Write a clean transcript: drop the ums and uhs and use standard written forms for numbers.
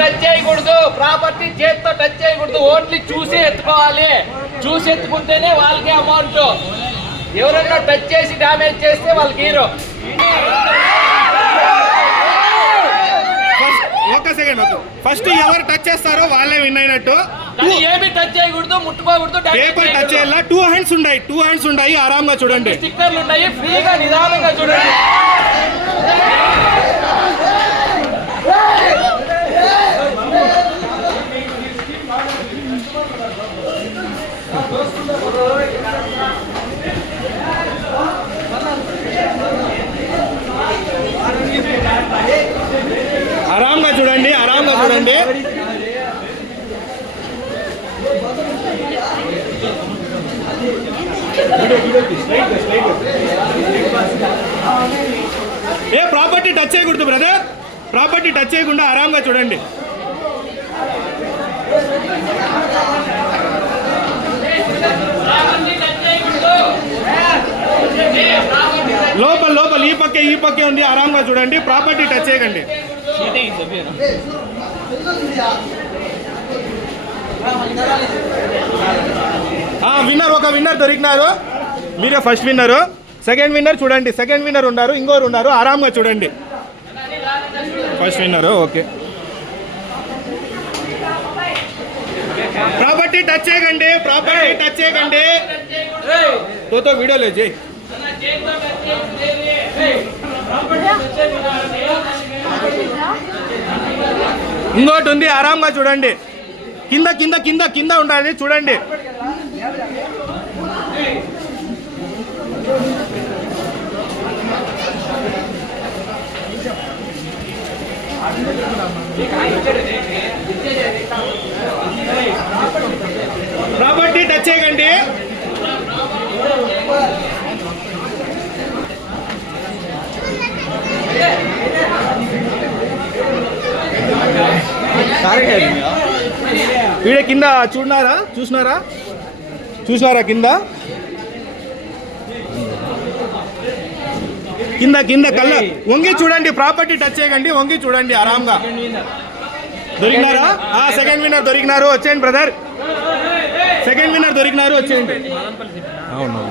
Touch చేయకూడదు, property చేతితో touch చేయకూడదు, ఓన్లీ చూసి ఎత్తుకోవాలి. చూసి ఎత్తుకుంటేనే వాళ్ళకి అమౌంట్. ఎవరన్నా టచ్ చేసి డ్యామేజ్ చేస్తే వాళ్ళకి హీరో. ఒక సెకండ్, ఫస్ట్ ఎవరు టచ్ చేస్తారో వాళ్ళే విన్ అయినట్టు. ఏమి టచ్ చేయకూడదు, ముట్టుకోకూడదు. పేపర్ టచ్ చేయాల. 2 హ్యాండ్స్ ఉన్నాయి, ఆరాంగా చూడండి. స్టిక్కర్లు ఉన్నాయి, ఫ్రీగా నిదానంగా చూడండి. ఆరాంగా చూడండి, ఆరాంగా చూడండి. ఏ ప్రాపర్టీ టచ్ చేయకూడదు బ్రదర్, ప్రాపర్టీ టచ్ చేయకుండా ఆరాంగా చూడండి. లోపల ఈ పక్కే ఉంది, ఆరాంగా చూడండి. ప్రాపర్టీ టచ్ చేయకండి. ఒక విన్నర్ దొరికినారు. మీరే ఫస్ట్ విన్నరు. సెకండ్ విన్నర్ చూడండి, సెకండ్ విన్నర్ ఉన్నారు, ఇంకోరు ఉన్నారు. ఆరాంగా చూడండి. ఫస్ట్ విన్నరు ఓకే. ప్రాపర్టీ టచ్ చేయకండి, ప్రాపర్టీ టచ్ చేయకండి. తో వీడియో లేదు చేయి. ఇంకోటి ఉంది, ఆరాంగా చూడండి. కింద కింద కింద కింద ఉండాలి, చూడండి. ప్రాపర్టీ టచ్ చేయకండి. వీడే కింద చూసినారా కింద కింద కింద కళ్ళ వంగి చూడండి. ప్రాపర్టీ టచ్ చేయకండి, వంగి చూడండి ఆరాంగా. దొరికినారా? సెకండ్ విన్నర్ దొరికినారు, వచ్చేయండి బ్రదర్. సెకండ్ విన్నర్ దొరికినారు, వచ్చేయండి. అవును.